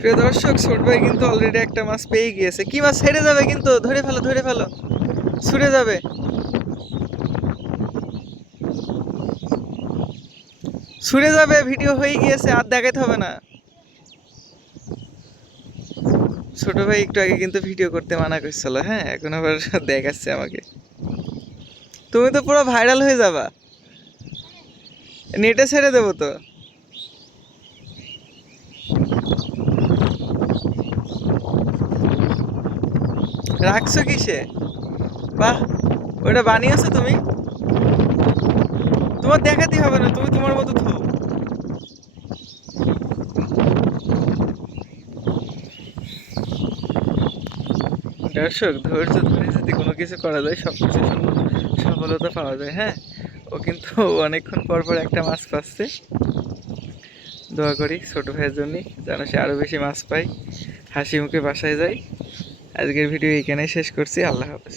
প্রিয় দর্শক, ছোট ভাই কিন্তু অলরেডি একটা মাছ পেয়ে গিয়েছে। কি মাছ? ছেড়ে যাবে কিন্তু, ধরে ফেলো ধরে ফেলো, ছুটে যাবে। ছুটে যাবে, ভিডিও হয়ে গিয়েছে, আর দেখাতে হবে না। ছোট ভাই একটু আগে কিন্তু ভিডিও করতে মানা করছিল, হ্যাঁ, এখন আবার দেখাচ্ছে আমাকে। তুমি তো পুরো ভাইরাল হয়ে যাবা, নেটে ছেড়ে দেবো তো। রাখছো কিসে? বাহ, ওটা বানিয়েছো তুমি? তোমার দেখাতে হবে না, তুমি তোমার মতো থো। দর্শক, ধৈর্য ধরে যদি কোনো কিছু করা যায়, সব কিছু সফলতা পাওয়া যায়, হ্যাঁ। ও কিন্তু অনেকক্ষণ পর পর একটা মাছ পাচ্ছে। দোয়া করি ছোট ভাইয়ের জন্য, যেন সে আরও বেশি মাছ পায়, হাসি মুখে বাসায় যায়। আজকের ভিডিও এইখানেই শেষ করছি। আল্লাহ হাফেজ।